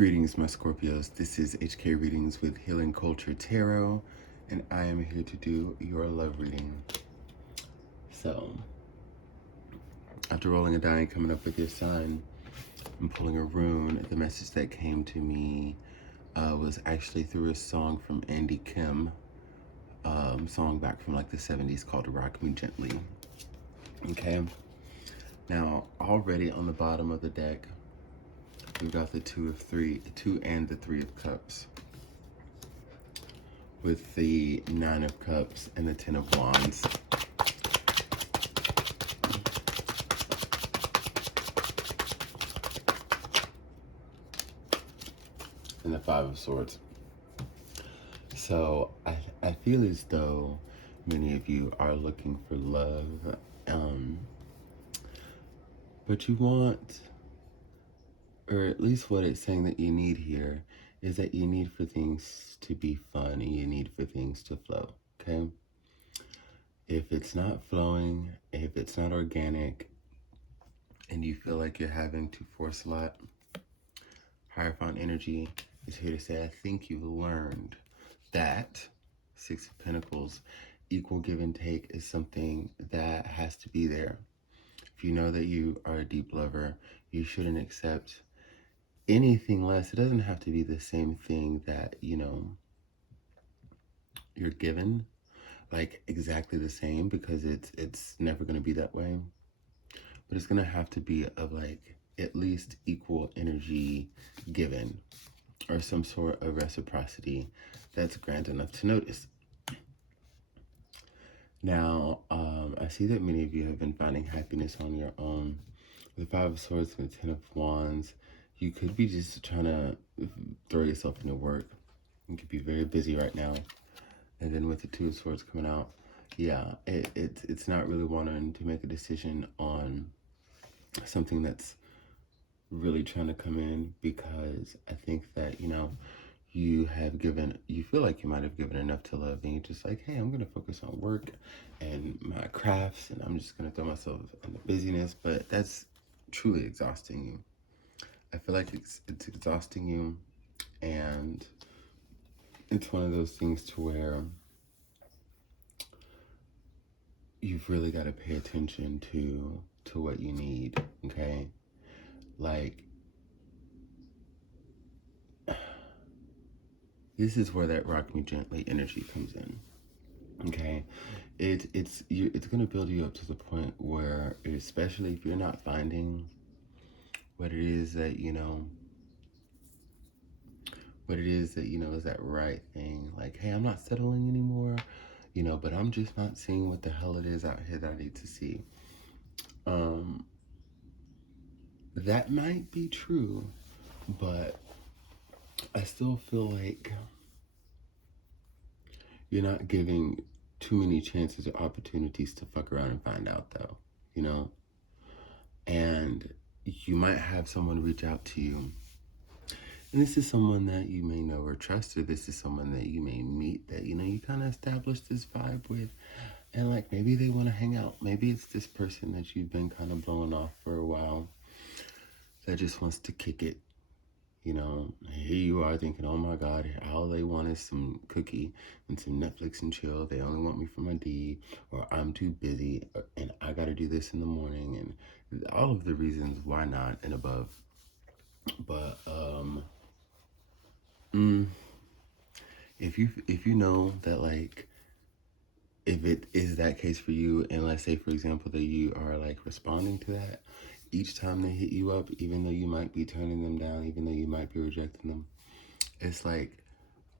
Greetings, my Scorpios. This is HK Readings with Healing Culture Tarot, and I am here to do your love reading. So, after rolling a die and coming up with your sign and pulling a rune, the message that came to me was actually through a song from Andy Kim, song back from like the 70s called Rock Me Gently. Okay, now already on the bottom of the deck, we've got the two and the Three of Cups, with the Nine of Cups and the Ten of Wands. And the Five of Swords. So I feel as though many of you are looking for love, but you want, or at least what it's saying that you need here, is that you need for things to be fun and you need for things to flow, okay? If it's not flowing, if it's not organic, and you feel like you're having to force a lot, Hierophant energy is here to say, I think you've learned that Six of Pentacles, equal give and take, is something that has to be there. If you know that you are a deep lover, you shouldn't accept anything less. It doesn't have to be the same thing that, you know, you're given, like exactly the same, because it's never going to be that way. But it's going to have to be of like at least equal energy given, or some sort of reciprocity that's grand enough to notice. Now, I see that many of you have been finding happiness on your own. The Five of Swords and the Ten of Wands, you could be just trying to throw yourself into work. You could be very busy right now. And then with the Two of Swords coming out, yeah, it's not really wanting to make a decision on something that's really trying to come in, because I think that, you know, you feel like you might have given enough to love, and you're just like, hey, I'm going to focus on work and my crafts, and I'm just going to throw myself in the busyness. But that's truly exhausting you. I feel like it's exhausting you, and it's one of those things to where you've really got to pay attention to what you need, okay? Like, this is where that Rock Me Gently energy comes in, okay? It's going to build you up to the point where, especially if you're not finding what it is that, you know, is that right thing. Like, hey, I'm not settling anymore, you know, but I'm just not seeing what the hell it is out here that I need to see. That might be true, but I still feel like you're not giving too many chances or opportunities to fuck around and find out, though, you know? And you might have someone reach out to you. And this is someone that you may know or trust, or this is someone that you may meet that, you know, you kind of establish this vibe with. And like, maybe they want to hang out. Maybe it's this person that you've been kind of blowing off for a while that just wants to kick it. You know, here you are thinking, oh my God, all they want is some cookie and some Netflix and chill. They only want me for my D, or I'm too busy, and I got to do this in the morning, and all of the reasons why not and above. But if you know that, like, if it is that case for you, and let's say, for example, that you are like responding to that each time they hit you up, even though you might be turning them down, even though you might be rejecting them, it's like,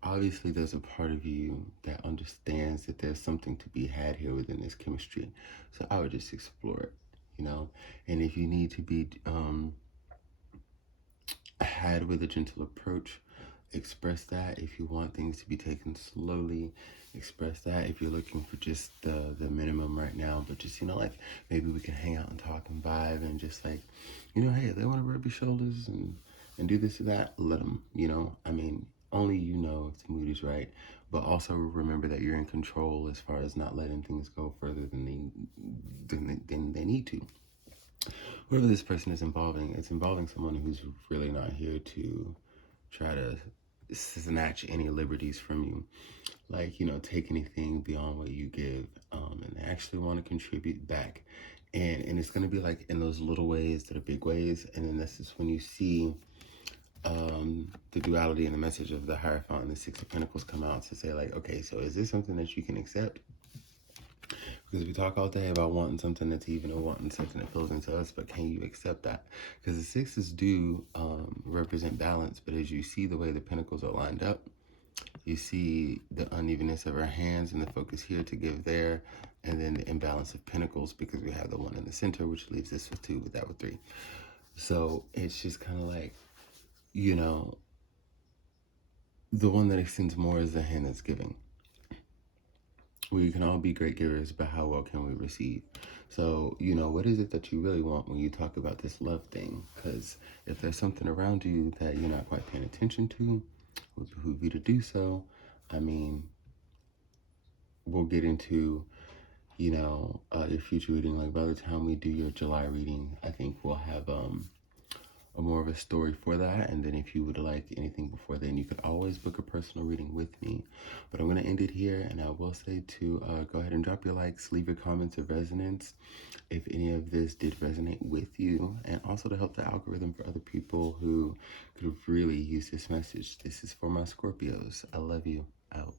obviously there's a part of you that understands that there's something to be had here within this chemistry. So I would just explore it, you know? And if you need to be had with a gentle approach, express that. If you want things to be taken slowly, express that. If you're looking for just the minimum right now, but just, you know, like, maybe we can hang out and talk and vibe, and just like, you know, hey, if they want to rub your shoulders and do this or that, let them, you know? I mean, only you know if the mood is right. But also remember that you're in control as far as not letting things go further than they need to. Whoever this person is involving, it's involving someone who's really not here to try to snatch any liberties from you, like, take anything beyond what you give, and they actually want to contribute back. And it's going to be like in those little ways that are big ways. And then this is when you see the duality and the message of the Hierophant and the Six of Pentacles come out to say, like, okay, so is this something that you can accept? Because we talk all day about wanting something that's even, or wanting something that flows into us, but can you accept that? Because the sixes do represent balance, but as you see the way the pentacles are lined up, you see the unevenness of our hands and the focus here to give there, and then the imbalance of pentacles because we have the one in the center, which leaves this with 2, but that with 3. So it's just kind of like, the one that extends more is the hand that's giving. We can all be great givers, but how well can we receive? So, what is it that you really want when you talk about this love thing? Because if there's something around you that you're not quite paying attention to, it would behoove you to do so. I mean, we'll get into, your future reading. Like, by the time we do your July reading, I think we'll have a more of a story for that. And then if you would like anything before then, you could always book a personal reading with me. But I'm going to end it here, and I will say to go ahead and drop your likes, leave your comments of resonance if any of this did resonate with you, and also to help the algorithm for other people who could really use this message. This is for my Scorpios. I love you. Out.